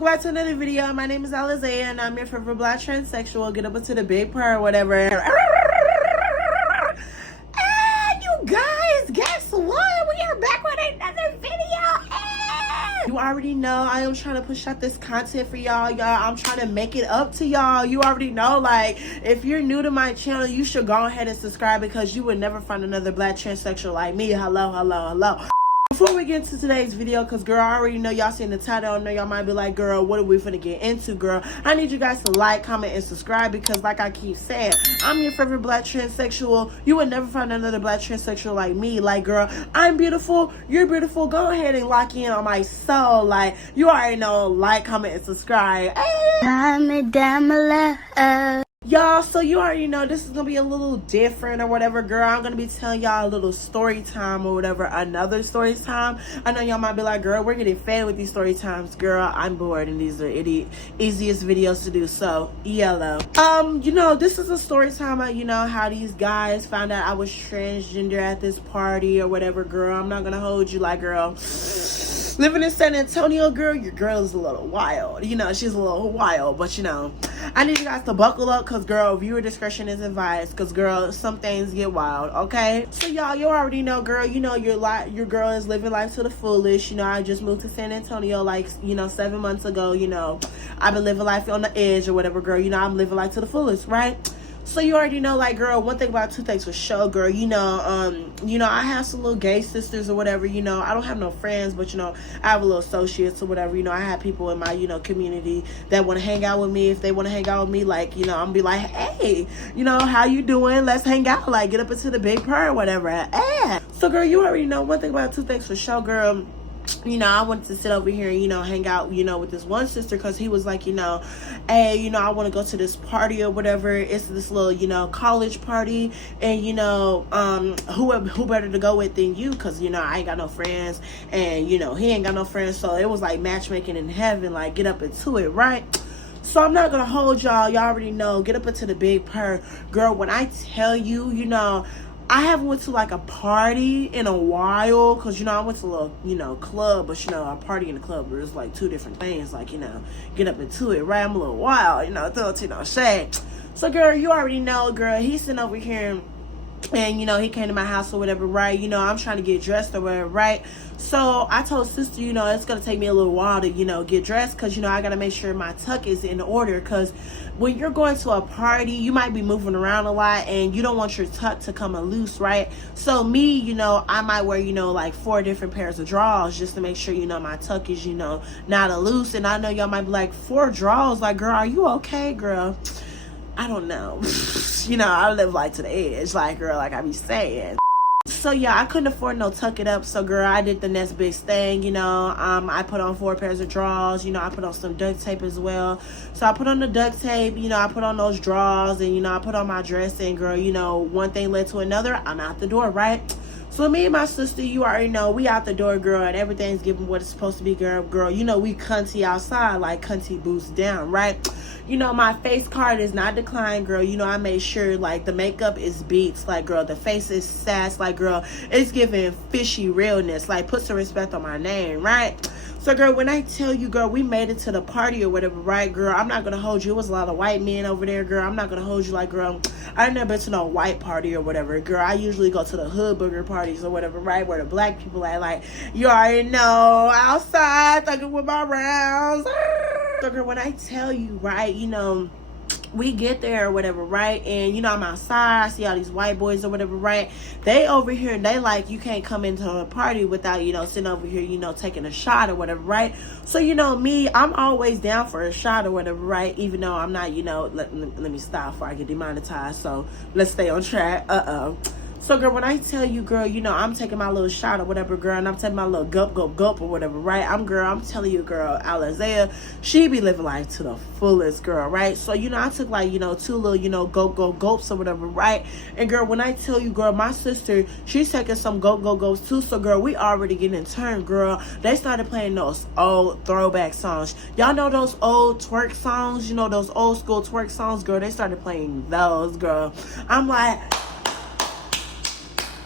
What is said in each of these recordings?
welcome back to another video. My name is Alizea and I'm your favorite black transsexual. Get up into the big part or whatever. And you guys, guess what? We are back with another video. You already know I am trying to push out this content for y'all. I'm trying to make it up to y'all. You already know, like, if you're new to my channel, you should go ahead and subscribe because you would never find another black transsexual like me. Hello. Before we get into today's video, because girl, I already know y'all seen the title. I know y'all might be like, girl, what are we finna get into, girl? I need you guys to like, comment, and subscribe because like I keep saying, I'm your favorite black transsexual. You would never find another black transsexual like me. Like, girl, I'm beautiful, you're beautiful. Go ahead and lock in on my soul. Like, you already know, like, comment, and subscribe. Comment down below. Y'all, so you already know this is gonna be a little different or whatever, girl. I'm gonna be telling y'all a little story time or whatever, another story time. I know y'all might be like, girl, we're getting fed with these story times. Girl, I'm bored and these are easiest videos to do, so yellow. You know, this is a story time. You know how these guys found out I was transgender at this party or whatever, girl. I'm not gonna hold you like, girl, living in San Antonio, girl, your girl is a little wild. You know, she's a little wild, but you know, I need you guys to buckle up because, girl, viewer discretion is advised because, girl, some things get wild, okay? So, y'all, you already know, girl, you know, your girl is living life to the fullest. You know, I just moved to San Antonio, like, you know, 7 months ago. You know, I've been living life on the edge or whatever, girl. You know, I'm living life to the fullest, right? So you already know, like, girl, one thing about two things for sure, girl, you know, I have some little gay sisters or whatever. You know, I don't have no friends, but, you know, I have a little associates or whatever. You know, I have people in my, you know, community that want to hang out with me. If they want to hang out with me, like, you know, I'm gonna be like, hey, you know, how you doing? Let's hang out, like, get up into the big purr or whatever. So, girl, you already know one thing about two things for sure, girl. You know, I wanted to sit over here and, you know, hang out, you know, with this one sister because he was like, you know, hey, you know, I want to go to this party or whatever. It's this little, you know, college party, and, you know, who better to go with than you, because, you know, I ain't got no friends and, you know, he ain't got no friends. So it was like matchmaking in heaven, like, get up into it, right? So I'm not gonna hold y'all already know, get up into the big purr, girl. When I tell you, you know, I haven't went to like a party in a while because, you know, I went to a little, you know, club, but, you know, a party in the club where it's like two different things, like, you know, get up into it, right? I'm a little wild, you know, throw it to no shade. So, girl, you already know, girl, he's sitting over here and, you know, he came to my house or whatever, right? You know, I'm trying to get dressed or whatever, right? So I told sister, you know, it's going to take me a little while to, you know, get dressed because, you know, I got to make sure my tuck is in order because when you're going to a party, you might be moving around a lot and you don't want your tuck to come loose, right? So me, you know, I might wear, you know, like 4 different pairs of drawers just to make sure, you know, my tuck is, you know, not loose. And I know y'all might be like, 4 drawers? Like, girl, are you okay, girl? I don't know. You know, I live like to the edge, like, girl, like I be saying. So yeah, I couldn't afford no tuck it up. So, girl, I did the next big thing, you know. I put on 4 pairs of drawers, you know. I put on some duct tape as well. So I put on the duct tape, you know. I put on those drawers, and, you know, I put on my dress, and, girl, you know, one thing led to another. I'm out the door, right? So me and my sister, you already know, we out the door, girl, and everything's giving what it's supposed to be, girl. You know, we cunty outside, like cunty boots down, right? You know, my face card is not declined, girl. You know, I made sure, like, the makeup is beats, like, girl, the face is sass, like, girl, it's giving fishy realness, like, put some respect on my name, right? So, girl, when I tell you, girl, we made it to the party or whatever, right, girl, I'm not going to hold you. It was a lot of white men over there, girl. I'm not going to hold you, like, girl, I've never been to no white party or whatever, girl. I usually go to the hood booger parties or whatever, right, where the black people at, like, you already know, outside, thugging with my rounds. So, girl, when I tell you, right, you know, we get there or whatever, right? And, you know, I'm outside. I see all these white boys or whatever, right? They over here and they like, you can't come into a party without, you know, sitting over here, you know, taking a shot or whatever, right? So, you know, me, I'm always down for a shot or whatever, right? Even though I'm not, you know, let me stop before I get demonetized. So let's stay on track. So, girl, when I tell you, girl, you know, I'm taking my little shot or whatever, girl, and I'm taking my little gulp or whatever, right? I'm telling you, girl, Alizea, she be living life to the fullest, girl, right? So, you know, I took, like, you know, 2 little, you know, gulps or whatever, right? And, girl, when I tell you, girl, my sister, she's taking some gulps too. So, girl, we already getting in turn, girl. They started playing those old throwback songs. Y'all know those old twerk songs? You know, those old school twerk songs, girl? They started playing those, girl. I'm like,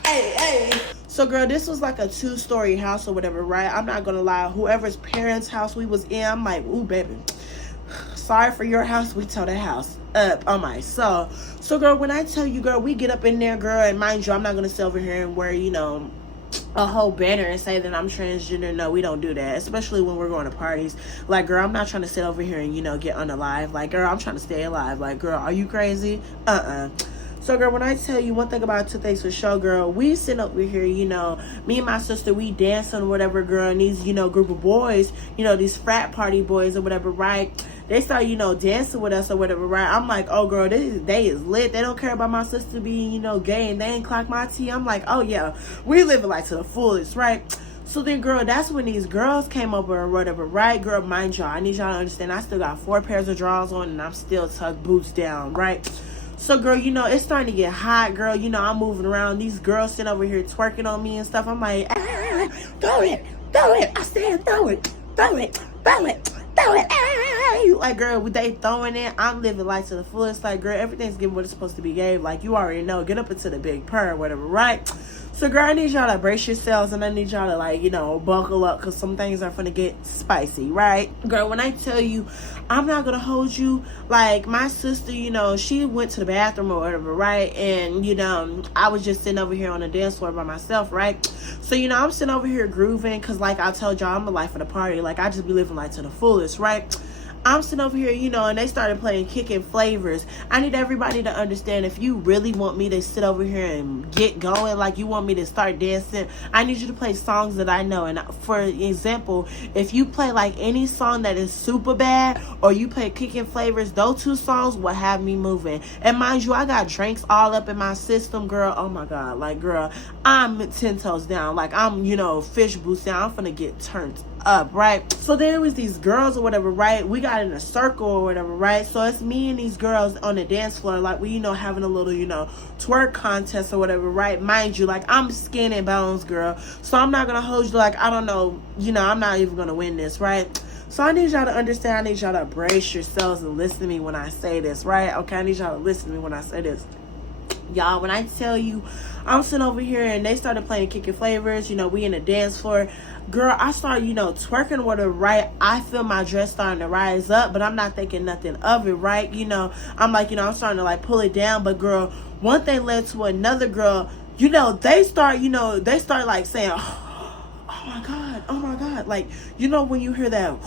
hey. So, girl, this was like a 2-story house or whatever, right? I'm not gonna lie. Whoever's parents' house we was in, I'm like, ooh, baby, sorry for your house. We tore the house up on my soul. So, girl, when I tell you, girl, we get up in there, girl, and mind you, I'm not gonna sit over here and wear, a whole banner and say that I'm transgender. No, we don't do that, especially when we're going to parties. Like, girl, I'm not trying to sit over here and, get unalive. Like, girl, I'm trying to stay alive. Like, girl, are you crazy? So, girl, when I tell you one thing about Two Things for Show, girl, we sit over here, me and my sister, we dancing or whatever, girl, and these, group of boys, these frat party boys or whatever, right? They start, dancing with us or whatever, right? I'm like, oh, girl, they is lit. They don't care about my sister being, gay, and they ain't clock my tea. I'm like, oh, yeah, we living like to the fullest, right? So then, girl, that's when these girls came over or whatever, right? Girl, mind y'all, I need y'all to understand, I still got 4 pairs of drawers on, and I'm still tucked boots down, right? So, girl, it's starting to get hot, girl. I'm moving around. These girls sitting over here twerking on me and stuff. I'm like, throw it. I said, throw it. Like, girl, they throwing it. I'm living life to the fullest. Like, girl, everything's getting what it's supposed to be gave. Like, you already know. Get up into the big purr or whatever, right? So, girl, I need y'all to brace yourselves, and I need y'all to, like, buckle up, because some things are finna get spicy, right? Girl, when I tell you, I'm not gonna hold you. Like, my sister, she went to the bathroom or whatever, right? And, I was just sitting over here on the dance floor by myself, right? So, I'm sitting over here grooving, because, like I told y'all, I'm the life of the party. Like, I just be living life to the fullest, right? I'm sitting over here, and they started playing Kicking Flavors. I need everybody to understand, if you really want me to sit over here and get going, like you want me to start dancing, I need you to play songs that I know. And for example, if you play like any song that is super bad, or you play Kicking Flavors, those 2 songs will have me moving. And mind you, I got drinks all up in my system, girl. Oh my God. Like, girl, I'm 10 toes down. Like, I'm, fish boots down. I'm finna get turned up, right? So there was these girls or whatever, right? We got in a circle or whatever, right? So it's me and these girls on the dance floor, like, we, having a little, twerk contest or whatever, right? Mind you, like, I'm skin and bones, girl. So I'm not gonna hold you, like, I don't know, I'm not even gonna win this, right? So I need y'all to understand, I need y'all to brace yourselves and listen to me when I say this, right? Okay, I need y'all to listen to me when I say this. Y'all, when I tell you, I'm sitting over here and they started playing Kicking Flavors, we in the dance floor. Girl, I started, twerking with her, right? I feel my dress starting to rise up, but I'm not thinking nothing of it, right? I'm like, I'm starting to like pull it down. But girl, one thing led to another, girl. They start like saying, oh my God. Like, when you hear that,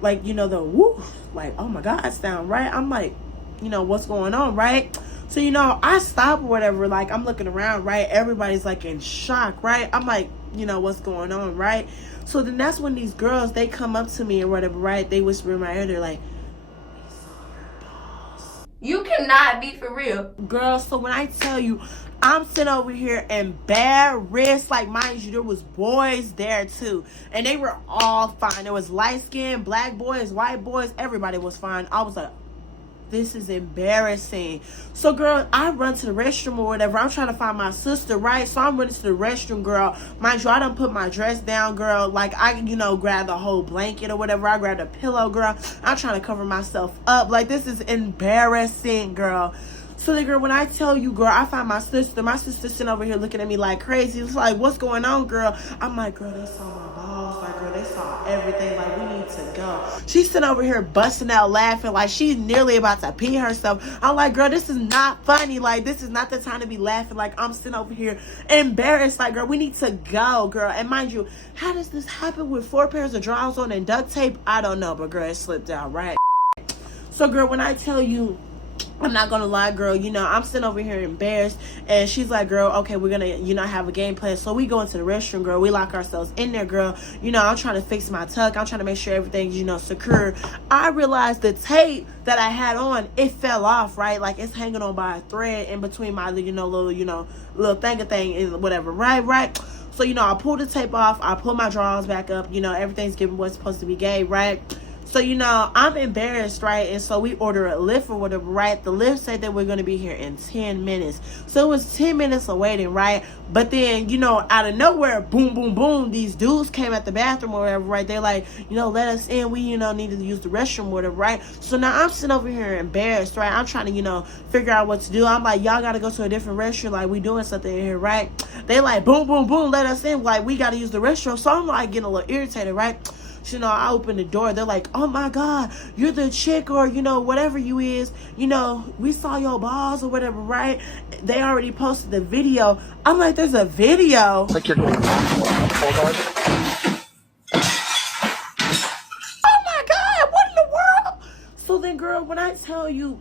like, the woof, like, oh my God sound, right? I'm like, what's going on, right? So, I stop or whatever, like, I'm looking around, right? Everybody's, like, in shock, right? I'm like, what's going on, right? So then that's when these girls, they come up to me or whatever, right? They whisper in my ear, they're like, we saw your balls. You cannot be for real. Girl, so when I tell you, I'm sitting over here embarrassed. Like, mind you, there was boys there, too. And they were all fine. There was light-skinned, black boys, white boys. Everybody was fine. I was like, this is embarrassing. So, girl, I run to the restroom or whatever. I'm trying to find my sister, right? So I'm running to the restroom, girl. Mind you, I done put my dress down, girl. Like, I, grabbed the whole blanket or whatever. I grabbed a pillow, girl. I'm trying to cover myself up. Like, this is embarrassing, girl. So then, girl, when I tell you, girl, I find my sister sitting over here looking at me like crazy. It's like, what's going on, girl? I'm like, girl, they saw my balls. Like, girl, they saw everything. Like, we need to go. She's sitting over here busting out laughing like she's nearly about to pee herself. I'm like, girl, this is not funny. Like, this is not the time to be laughing. Like, I'm sitting over here embarrassed. Like, girl, we need to go, girl. And mind you, how does this happen with 4 pairs of drawers on and duct tape? I don't know, but girl, it slipped out, right? So, girl, when I tell you, I'm not gonna lie, girl, I'm sitting over here embarrassed, and she's like, girl, okay, we're gonna, have a game plan. So we go into the restroom, girl, we lock ourselves in there, girl. I'm trying to fix my tuck, I'm trying to make sure everything's, secure. I realized the tape that I had on, it fell off, right? Like, it's hanging on by a thread in between my, little thing and whatever, right? So, I pulled the tape off, I pull my drawers back up, everything's given what's supposed to be gay, right? So, you know, I'm embarrassed, right? And so we order a Lyft or whatever, right? The Lyft said that we're going to be here in 10 minutes. So it was 10 minutes of waiting, right? But then, you know, out of nowhere, boom, boom, boom, these dudes came at the bathroom or whatever, right? They're like, you know, let us in. We, you know, need to use the restroom or whatever, right? So now I'm sitting over here embarrassed, right? I'm trying to, you know, figure out what to do. I'm like, y'all got to go to a different restroom. Like, we doing something in here, right? They like, boom, boom, boom, let us in. Like, we got to use the restroom. So I'm like getting a little irritated, right? So, you know, I open the door. They're like, oh my God, you're the chick or, you know, whatever you is. You know, we saw your balls or whatever, right? They already posted the video. I'm like, there's a video. Like you're going, hold on. Oh my God, what in the world? So then, girl, when I tell you,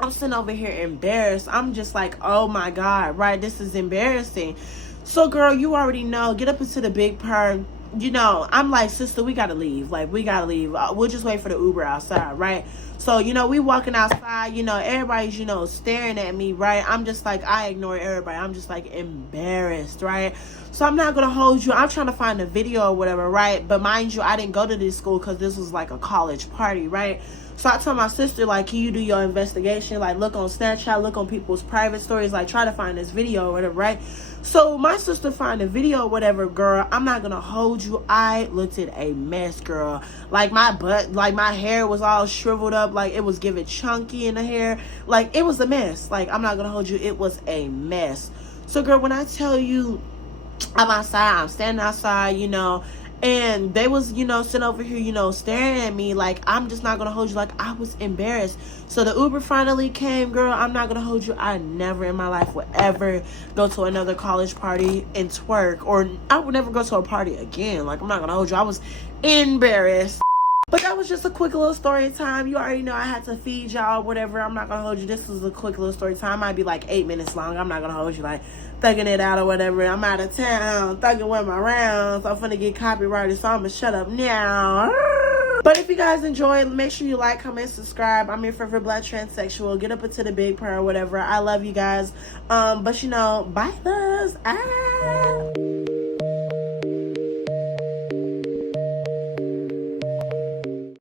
I'm sitting over here embarrassed. I'm just like, oh my God, right? This is embarrassing. So, girl, you already know. Get up into the big purr. You know, I'm like, sister, we gotta leave. Like, we gotta leave. We'll just wait for the Uber outside, right? So, you know, we walking outside. You know, everybody's, you know, staring at me, right? I'm just like, I ignore everybody. I'm just like embarrassed, right? So I'm not gonna hold you. I'm trying to find a video or whatever, right? But mind you, I didn't go to this school because this was like a college party, right? So I told my sister, like, can you do your investigation? Like, look on Snapchat, look on people's private stories, like, try to find this video or whatever, right? So my sister found a video or whatever, girl. I'm not gonna hold you. I looked at a mess, girl. Like, my butt, like, my hair was all shriveled up. Like, it was giving chunky in the hair. Like, it was a mess. Like, I'm not gonna hold you. It was a mess. So, girl, when I tell you I'm outside, I'm standing outside, you know, and they was, you know, sitting over here, you know, staring at me. Like, I'm just not gonna hold you. Like, I was embarrassed. So the Uber finally came, girl. I'm not gonna hold you. I never in my life would ever go to another college party and twerk, or I would never go to a party again. Like, I'm not gonna hold you. I was embarrassed. But that was just a quick little story time. You already know I had to feed y'all, whatever. I'm not gonna hold you. This is a quick little story time. Might be like 8 minutes long. I'm not gonna hold you, like, thugging it out or whatever. I'm out of town, thugging with my rounds. I'm finna get copyrighted, so I'm gonna shut up now. But if you guys enjoyed, make sure you like, comment, subscribe. I'm your favorite black transsexual. Get up into the big prayer or whatever. I love you guys. But you know, bye, loves. Ah.